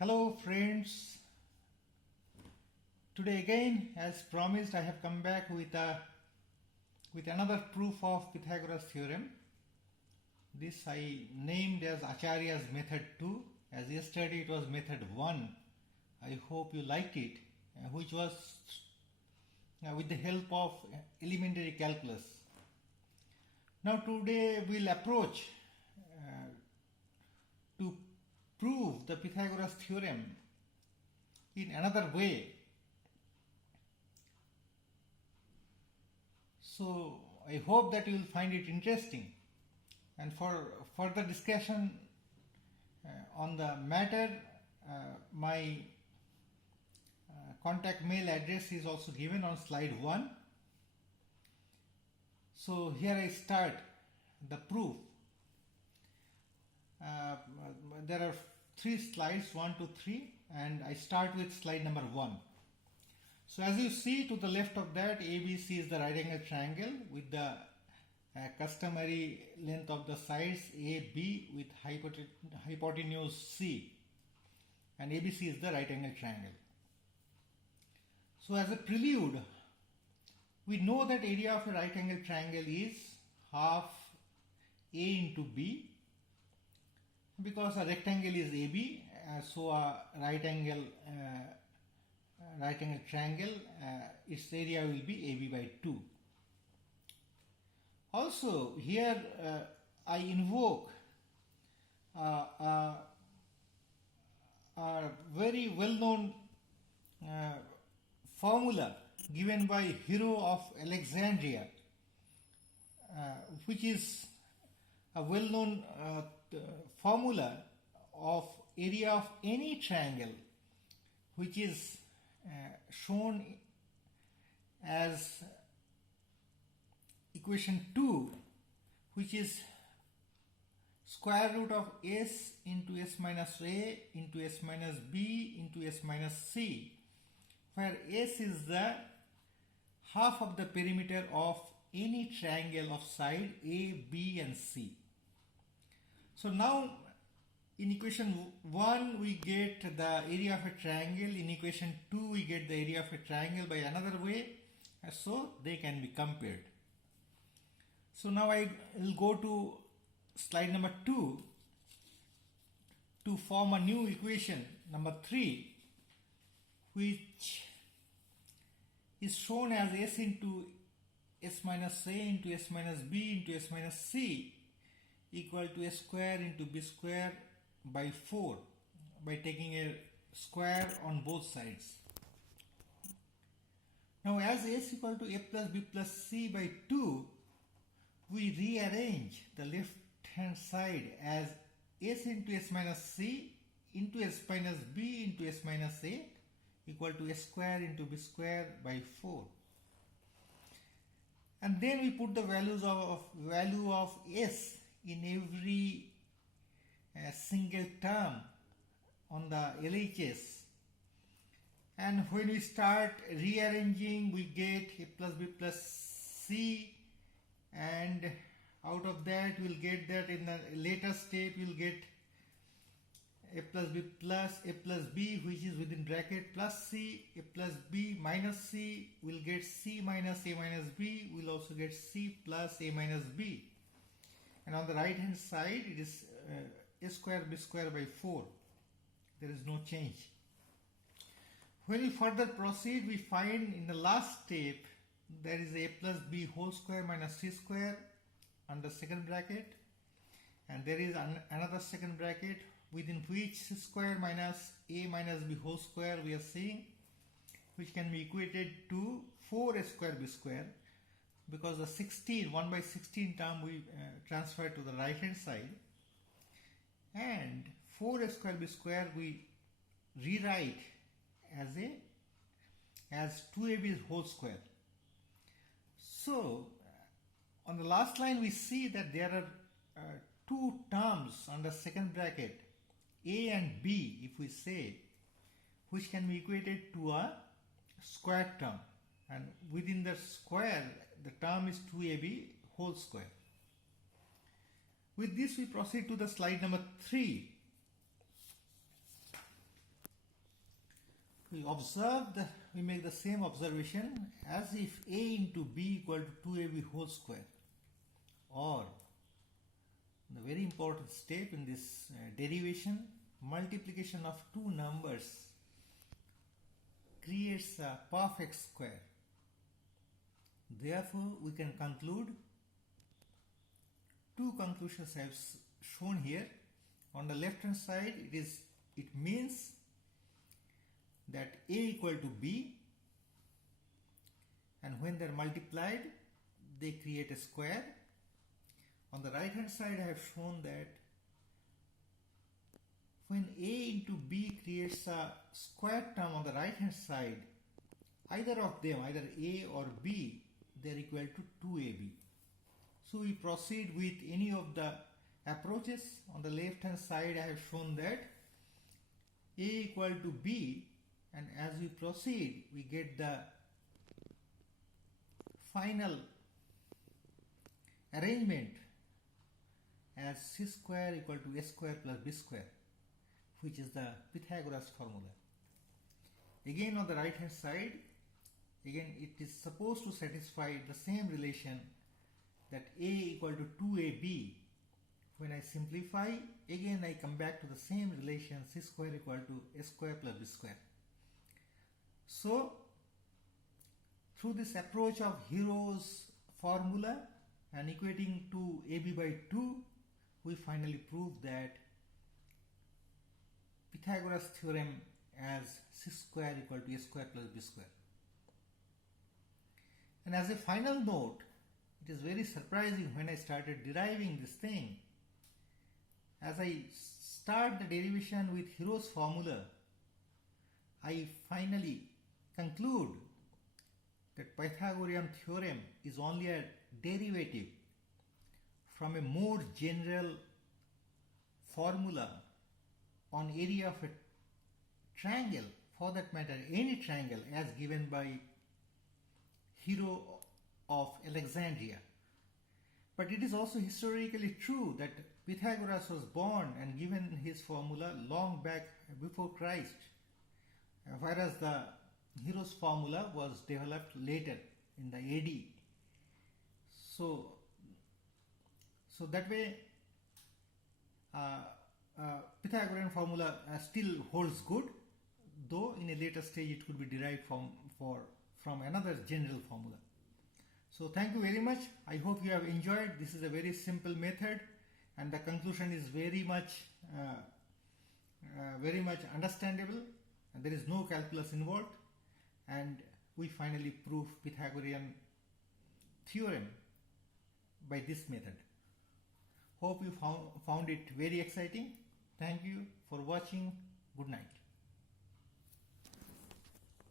Hello friends, today again as promised I have come back with another proof of Pythagoras theorem. This I named as Acharya's method 2, as yesterday it was method 1. I hope you liked it, which was with the help of elementary calculus. Now today we'll approach to prove the Pythagoras theorem in another way. So I hope that you will find it interesting, and for further discussion on the matter, my contact mail address is also given on slide 1. So here I start the proof. There are 3 slides, 1 to 3, and I start with slide number 1. So as you see to the left of that, ABC is the right angle triangle with the customary length of the sides AB with hypotenuse C, and ABC is the right angle triangle. So as a prelude, we know that area of a right angle triangle is half A into B. Because a rectangle is AB, so a right angle triangle, its area will be AB by 2. Also here I invoke a very well-known formula given by Hero of Alexandria, which is a well-known formula of area of any triangle, which is shown as equation 2, which is square root of s into s minus a into s minus b into s minus c, where s is the half of the perimeter of any triangle of side A, B and C. So now in equation 1 we get the area of a triangle, in equation 2 we get the area of a triangle by another way, so they can be compared. So now I will go to slide number 2 to form a new equation number 3, which is shown as s into s minus a into s minus b into s minus c equal to a square into b square by 4 by taking a square on both sides. Now as s equal to a plus b plus c by 2, we rearrange the left hand side as s into s minus c into s minus b into s minus a equal to a square into b square by 4. And then we put the value of s in every single term on the LHS, and when we start rearranging we get a plus b plus c, and out of that we'll get that in the later step we'll get a plus b plus a plus b, which is within bracket, plus c, a plus b minus c, we'll get c minus a minus b, we'll also get c plus a minus b. And on the right hand side it is a square b square by 4. There is no change. When we further proceed, we find in the last step there is a plus b whole square minus c square under second bracket, and there is another second bracket within which c square minus a minus b whole square we are seeing, which can be equated to 4a square b square, because the 1 by 16 term we transfer to the right hand side, and 4a square b square we rewrite as 2ab whole square. So on the last line we see that there are 2 terms under second bracket, a and b if we say, which can be equated to a square term, and within the square the term is 2ab whole square. With this we proceed to the slide number 3, we make the same observation as if a into b equal to 2ab whole square, or the very important step in this derivation, multiplication of two numbers creates a perfect square. Therefore, we can conclude two conclusions I have shown here. On the left hand side, it means that a equal to b, and when they are multiplied they create a square. On the right hand side, I have shown that when a into b creates a square term on the right hand side, either of them, either a or b, they are equal to 2ab. So we proceed with any of the approaches. On the left hand side, I have shown that a equal to b, and as we proceed we get the final arrangement as c square equal to a square plus b square, which is the Pythagoras formula. Again, on the right hand side, again it is supposed to satisfy the same relation, that a equal to 2ab. When I simplify, again I come back to the same relation, c square equal to a square plus b square. So, through this approach of Hero's formula and equating to ab by 2, we finally prove that Pythagoras theorem as c square equal to a square plus b square. And as a final note, it is very surprising when I started deriving this thing. As I start the derivation with Hero's formula, I finally conclude that Pythagorean theorem is only a derivative from a more general formula on area of a triangle, for that matter any triangle, as given by Hero of Alexandria. But it is also historically true that Pythagoras was born and given his formula long back before Christ, whereas the Hero's formula was developed later in the AD. So that way Pythagorean formula still holds good, though in a later stage it could be derived from another general formula. So thank you very much. I hope you have enjoyed. This is a very simple method, and the conclusion is very much understandable, and there is no calculus involved, and we finally prove Pythagorean theorem by this method. Hope you found it very exciting. Thank you for watching. Good night.